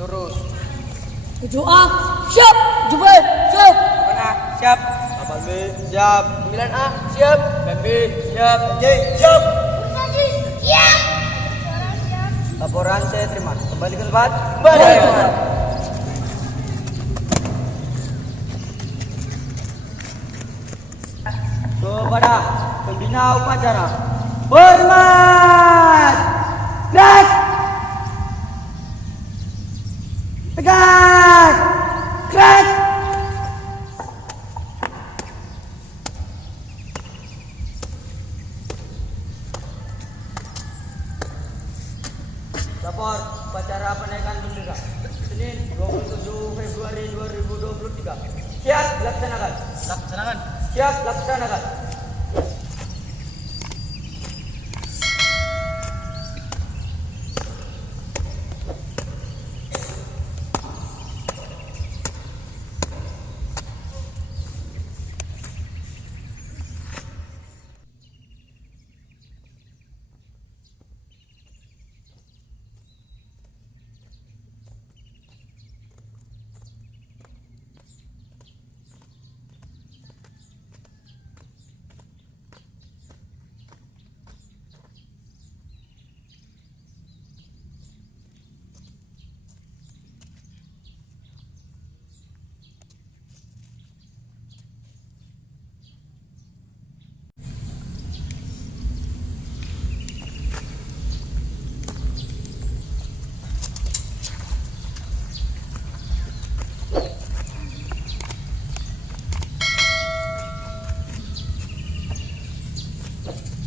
lurus. 7A, siap. 7B, siap. 8A, siap. 8B, siap. 9A, siap. 9B, siap. J, siap. Siap. Laporan saya terima. Kembali ke tempat. Kembali ke tempat. Kepada pembina upacara, hormat, gerak, tegak, gerak. Lapor upacara penaikan bendera Senin 27 Februari 2023. Siap dilaksanakan. Laksanakan. Siap laksanakan.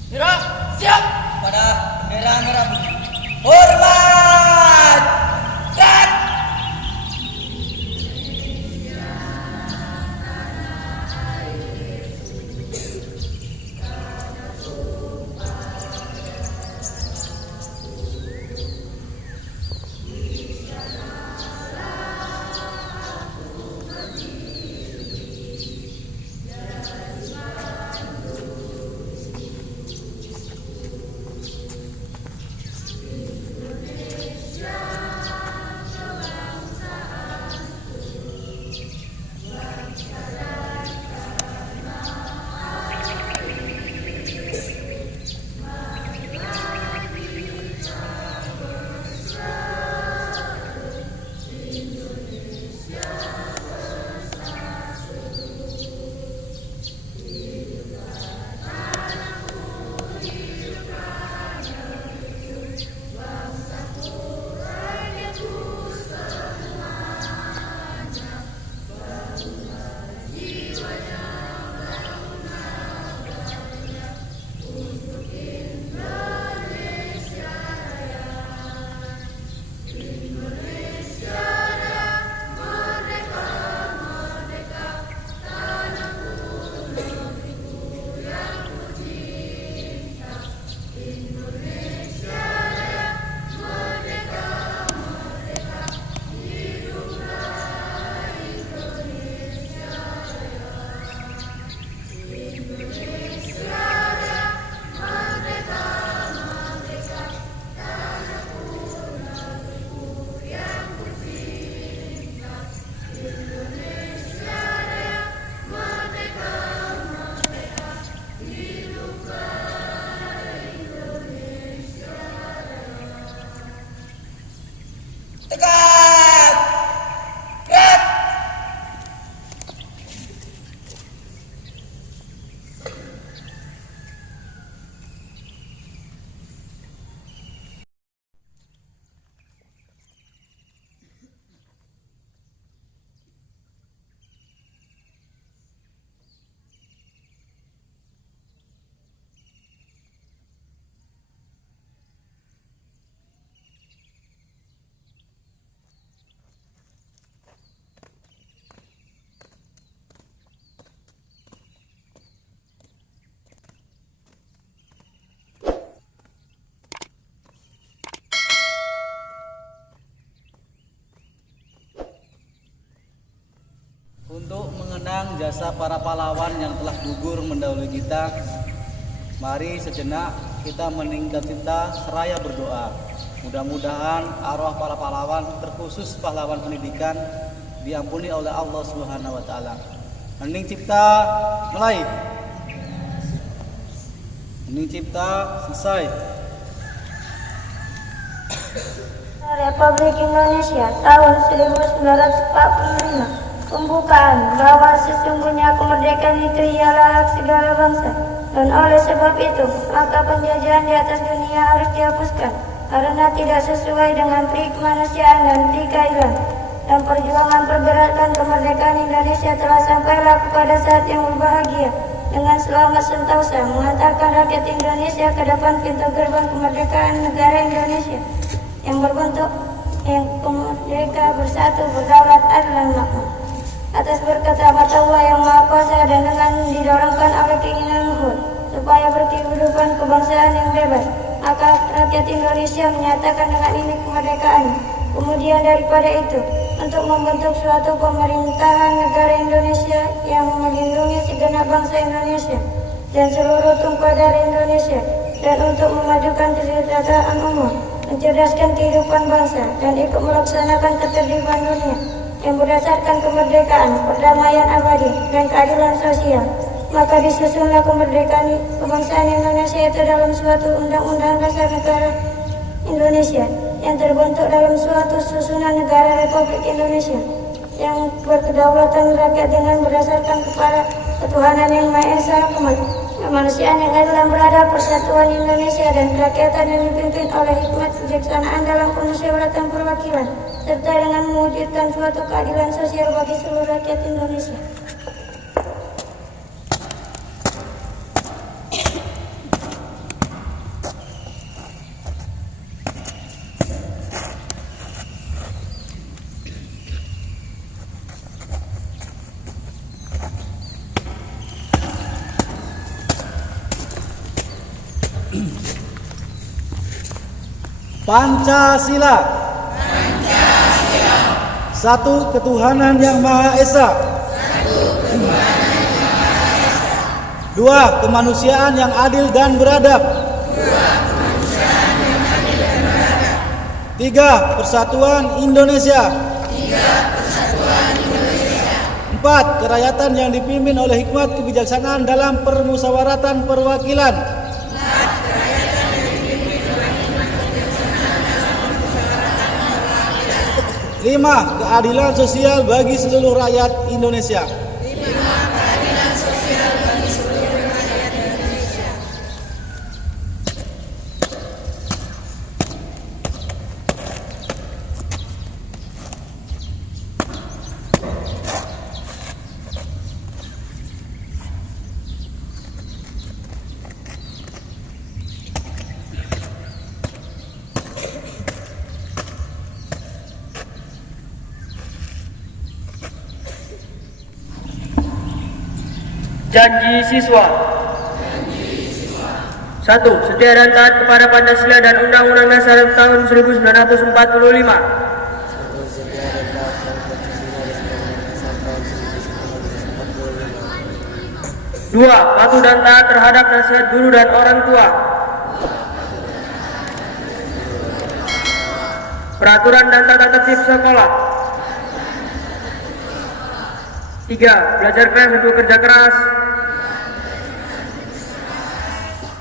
Mira, siap. Pada bendera merah putih. Hormat. Dan tegak. Gerak. Untuk mengenang jasa para pahlawan yang telah gugur mendahului kita, mari sejenak kita meninggalkan kita seraya berdoa. Mudah-mudahan arwah para pahlawan, terkhusus pahlawan pendidikan, diampuni oleh Allah Subhanahu wa taala. Hening cipta mulai. Hening cipta selesai. Republik Indonesia tahun 1945. Pembukaan bahwa sesungguhnya kemerdekaan itu ialah hak segala bangsa, dan oleh sebab itu maka penjajahan di atas dunia harus dihapuskan karena tidak sesuai dengan peri kemanusiaan dan peri keadilan. Dan perjuangan pergerakan kemerdekaan Indonesia telah sampailah kepada saat yang berbahagia dengan selamat sentosa mengantarkan rakyat Indonesia ke depan pintu gerbang kemerdekaan negara Indonesia yang berbentuk yang merdeka, bersatu, berdaulat, adil dan makmur. Atas berkat rahmat Allah yang Maha Kuasa dan dengan didorongkan oleh keinginan luhur supaya berkehidupan kebangsaan yang bebas, maka rakyat Indonesia menyatakan dengan ini kemerdekaan. Kemudian daripada itu, untuk membentuk suatu pemerintahan negara Indonesia yang melindungi segenap bangsa Indonesia dan seluruh tumpah darah Indonesia, dan untuk memajukan kesejahteraan umum, mencerdaskan kehidupan bangsa, dan ikut melaksanakan ketertiban dunia yang berdasarkan kemerdekaan, perdamaian abadi, dan keadilan sosial. Maka disusunlah kemerdekaan kebangsaan Indonesia itu dalam suatu undang-undang dasar negara Indonesia yang terbentuk dalam suatu susunan negara Republik Indonesia yang berkedaulatan rakyat dengan berdasarkan kepada ketuhanan yang Maha Esa, kemanusiaan yang adil dan beradab, persatuan Indonesia dan kerakyatan yang dipimpin oleh hikmat kejaksanaan dalam kemusyawaratan perwakilan, serta dengan mewujudkan suatu keadilan sosial bagi seluruh rakyat Indonesia. Pancasila. Satu ketuhanan yang Maha Esa. Dua kemanusiaan yang adil dan beradab. Tiga persatuan Indonesia. Empat kerakyatan yang dipimpin oleh hikmat kebijaksanaan dalam permusyawaratan perwakilan. 5. Keadilan sosial bagi seluruh rakyat Indonesia. Janji siswa. 1. Setia dan taat kepada Pancasila dan Undang-Undang Dasar tahun 1945. 2. Patuh dan taat terhadap nasihat guru dan orang tua. Peraturan dan tata tertib sekolah. 3. Belajar keras untuk kerja keras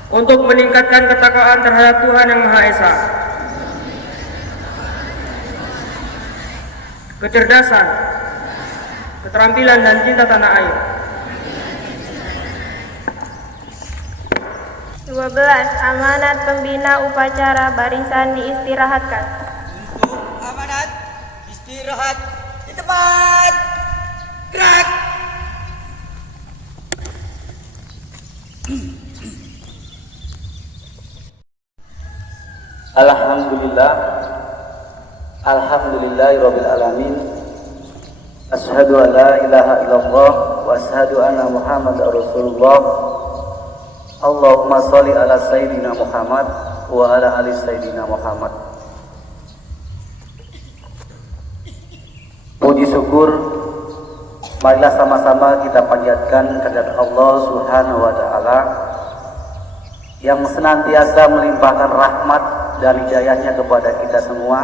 untuk meningkatkan ketakwaan terhadap Tuhan Yang Maha Esa. Kecerdasan, keterampilan dan cinta tanah air. 12. Amanat pembina upacara barisan diistirahatkan. Untuk amanat istirahat di tempat. Gerak. Alhamdulillah. Alhamdulillahirabbil alamin. Asyhadu an la ilaha illallah wa asyhadu anna Muhammadar Rasulullah. Allahumma sholli ala sayyidina Muhammad wa ala ali sayyidina Muhammad. Puji syukur marilah sama-sama kita panjatkan kehadirat Allah Subhanahu wa taala yang senantiasa melimpahkan rahmat dan hidayahnya kepada kita semua,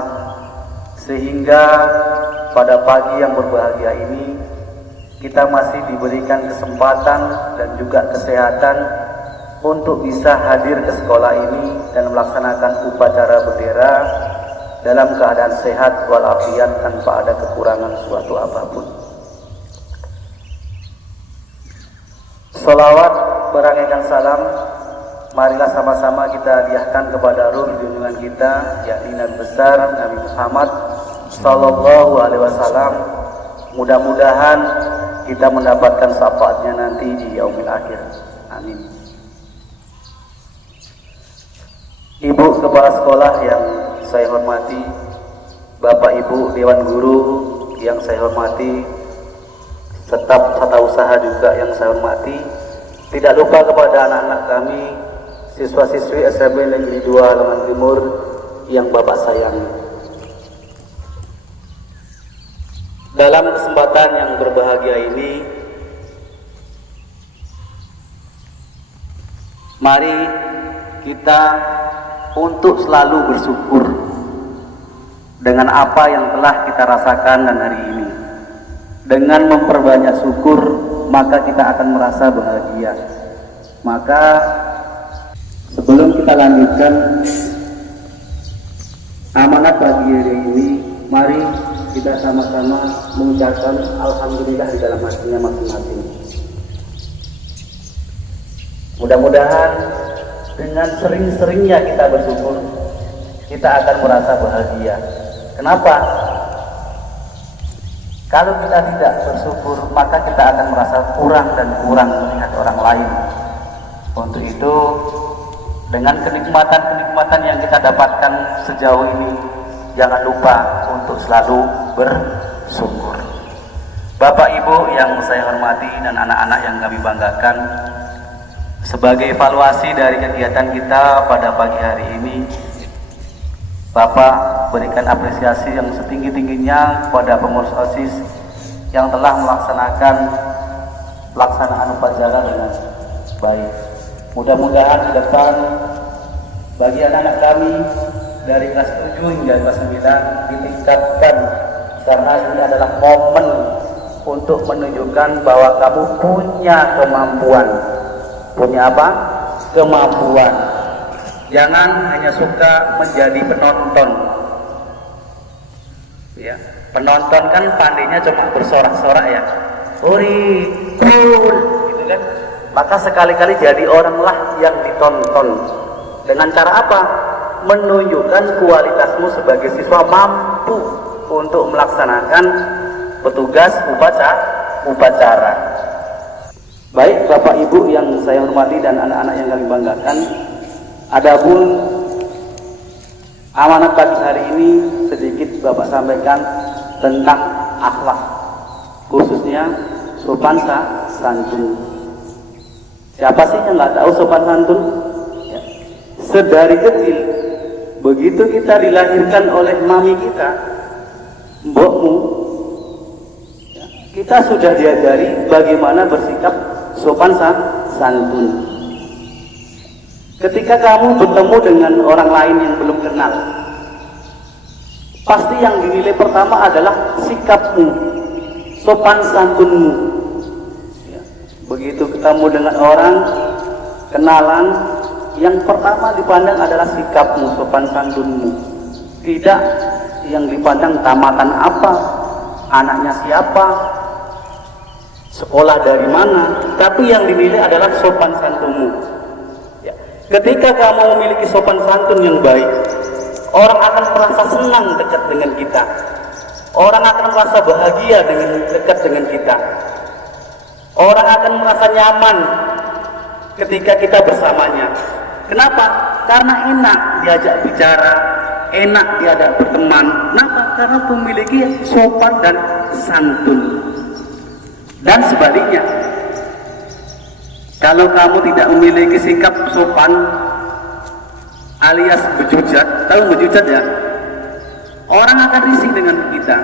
sehingga pada pagi yang berbahagia ini kita masih diberikan kesempatan dan juga kesehatan untuk bisa hadir ke sekolah ini dan melaksanakan upacara bendera dalam keadaan sehat walafiat tanpa ada kekurangan suatu apapun. Salawat berangaikan salam, marilah sama-sama kita hadiahkan kepada ruh junjungan kita, yakni Nabi besar Nabi Muhammad Sallallahu Alaihi Wasallam. Mudah-mudahan kita mendapatkan syafaatnya nanti di yaumil akhir. Amin. Ibu Kepala Sekolah yang saya hormati, Bapak Ibu Dewan Guru yang saya hormati, staf tata usaha juga yang saya hormati, tidak lupa kepada anak-anak kami, siswa-siswi SMP Negeri 2 Halaman Timur yang Bapak sayangi. Dalam kesempatan yang berbahagia ini, mari kita untuk selalu bersyukur dengan apa yang telah kita rasakan dan hari ini. Dengan memperbanyak syukur, maka kita akan merasa bahagia. Maka sebelum kita lanjutkan amanat pagi hari ini, mari kita sama-sama mengucapkan alhamdulillah di dalam hatinya masing-masing. Mudah-mudahan dengan sering-seringnya kita bersyukur, kita akan merasa bahagia. Kenapa? Kalau kita tidak bersyukur, maka kita akan merasa kurang dan kurang melihat orang lain. Untuk itu, dengan kenikmatan-kenikmatan yang kita dapatkan sejauh ini, jangan lupa untuk selalu bersyukur. Bapak Ibu yang saya hormati dan anak-anak yang kami banggakan, sebagai evaluasi dari kegiatan kita pada pagi hari ini, Bapak berikan apresiasi yang setinggi-tingginya kepada pengurus OSIS yang telah melaksanakan pelaksanaan upacara dengan baik. Mudah-mudahan ke depan bagi anak-anak kami dari kelas 7 hingga kelas 9 ditingkatkan, karena ini adalah momen untuk menunjukkan bahwa kamu punya kemampuan. Punya apa? Kemampuan. Jangan hanya suka menjadi penonton. Ya, penonton kan pandainya cuma bersorak-sorak ya. Ori, cool, gitu kan. Maka sekali-kali jadi oranglah yang ditonton. Dengan cara apa? Menunjukkan kualitasmu sebagai siswa mampu untuk melaksanakan petugas upacara. Baik Bapak Ibu yang saya hormati dan anak-anak yang kami banggakan, adapun amanat pagi hari ini sedikit Bapak sampaikan tentang akhlak, khususnya sopan santun. Siapa sih yang nggak tahu sopan santun? Ya. Sedari kecil, begitu kita dilahirkan oleh mami kita, mbokmu, ya, kita sudah diajari bagaimana bersikap sopan santun. Ketika kamu bertemu dengan orang lain yang belum kenal, pasti yang dinilai pertama adalah sikapmu, sopan santunmu. Ya. Begitu ketemu dengan orang, kenalan, yang pertama dipandang adalah sikapmu, sopan santunmu. Tidak yang dipandang tamatan apa, anaknya siapa, sekolah dari mana, tapi yang dinilai adalah sopan santunmu. Ya. Ketika kamu memiliki sopan santun yang baik, orang akan merasa senang dekat dengan kita. Orang akan merasa bahagia dengan dekat dengan kita. Orang akan merasa nyaman ketika kita bersamanya. Kenapa? Karena enak diajak bicara, enak diajak berteman. Kenapa? Karena memiliki sopan dan santun. Dan sebaliknya, kalau kamu tidak memiliki sikap sopan alias bejujat, tahu bejujat ya? Orang akan risih dengan kita,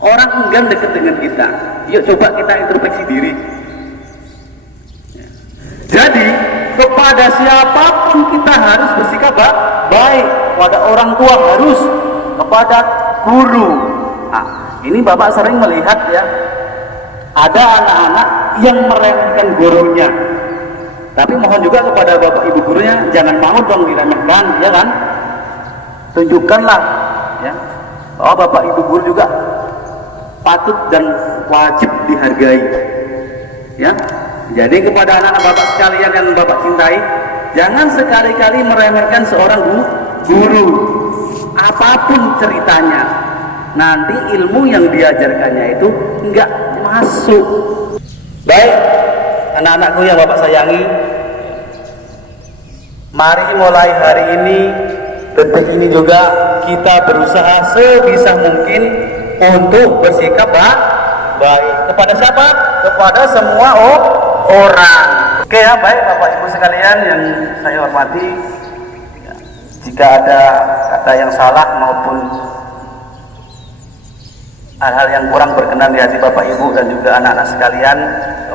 orang enggan dekat dengan kita. Yuk coba kita introspeksi diri. Jadi kepada siapapun kita harus bersikap baik, kepada orang tua harus, kepada guru. Nah, ini Bapak sering melihat ya, ada anak-anak yang meremehkan gurunya. Tapi mohon juga kepada Bapak Ibu gurunya, jangan mau dong diremehkan, ya kan? Tunjukkanlah ya, bahwa Bapak Ibu guru juga patut dan wajib dihargai. Ya. Jadi kepada anak-anak Bapak sekalian yang Bapak cintai, jangan sekali-kali meremehkan seorang guru. Apapun ceritanya, nanti ilmu yang diajarkannya itu enggak masuk. Baik, anak-anakku yang Bapak sayangi, mari mulai hari ini, detik ini juga kita berusaha sebisa mungkin untuk bersikap baik. Kepada siapa? Kepada semua orang. Oke ya, baik Bapak Ibu sekalian yang saya hormati, jika ada kata yang salah maupun hal-hal yang kurang berkenan di hati Bapak Ibu dan juga anak-anak sekalian,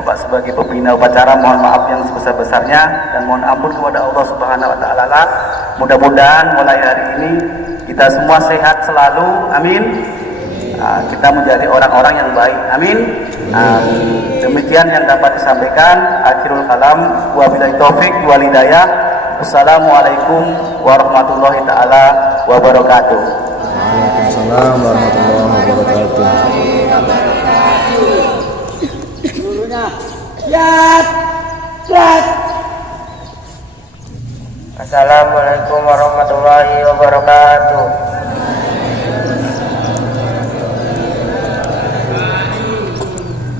Bapak sebagai pembina upacara mohon maaf yang sebesar-besarnya dan mohon ampun kepada Allah Subhanahu wa taala. Mudah-mudahan mulai hari ini kita semua sehat selalu, amin. Kita menjadi orang-orang yang baik, amin. Demikian yang dapat disampaikan. Akhirul kalam, wabillahi taufik wal hidayah. Assalamualaikum warahmatullahi taala wabarakatuh. Waalaikumsalam warahmatullahi wabarakatuh. Assalamualaikum warahmatullahi wabarakatuh.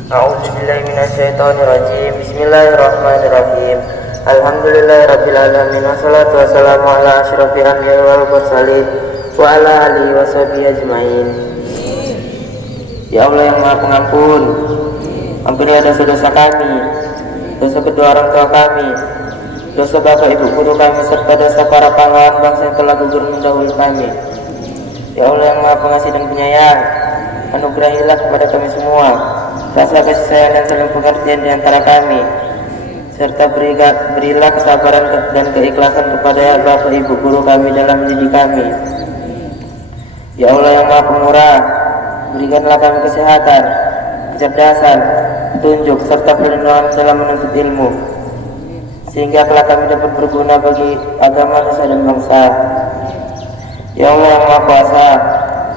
A'udzubillahi minasyaitonirrajim. Bismillahirrahmanirrahim. Alhamdulillahirabbil alamin wassalatu wassalamu ala asyrofil anbiya'i wal mursalin wa ala alihi washabihi ajmain. Ya Allah yang Maha Pengampun, ampunilah dosa-dosa kami, dosa kedua orang tua kami, dosa bapak ibu guru kami, serta dosa para pahlawan bangsa yang telah gugur mendahului kami. Ya Allah yang Maha Pengasih dan Penyayang, anugerahilah kepada kami semua rasa kasih sayang dan saling pengertian di antara kami, serta berilah kesabaran dan keikhlasan kepada bapak ibu guru kami dalam mendidik kami. Ya Allah yang Maha Pemurah, berikanlah kami kesehatan, kecerdasan, petunjuk, serta perlindungan dalam menuntut ilmu, sehingga kelak kami dapat berguna bagi agama, nusa dan bangsa. Ya Allah yang Maha Kuasa,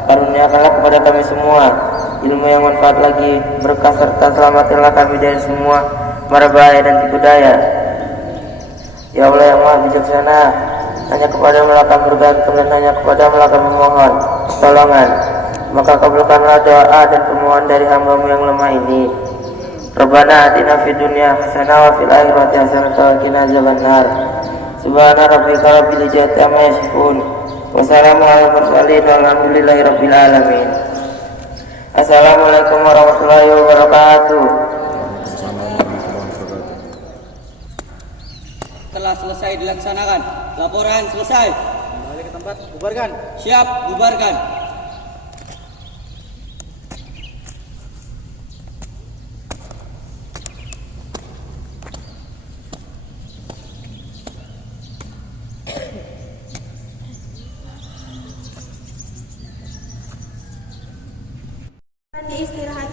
karuniakanlah kepada kami semua ilmu yang manfaat lagi, berkah, serta selamatkanlah kami dari semua mara bahaya dan tipu daya. Ya Allah yang Maha Bijaksana, hanya kepada kami bergantung dan hanya kepada kami memohon pertolongan, maka kabulkanlah doa dan permohonan dari hamba-Mu yang lemah ini. Rabbana atina fid dunya hasanah wa fil akhirati hasanah wa qina adzabannar. Subhana rabbika rabbil izzati amma yasifun wa salamun alal mursalin walhamdulillahi rabbil alamin. Assalamualaikum warahmatullahi wabarakatuh. Telah selesai dilaksanakan. Laporan selesai. Kembali ke tempat, bubarkan. Siap, bubarkan. Istirahat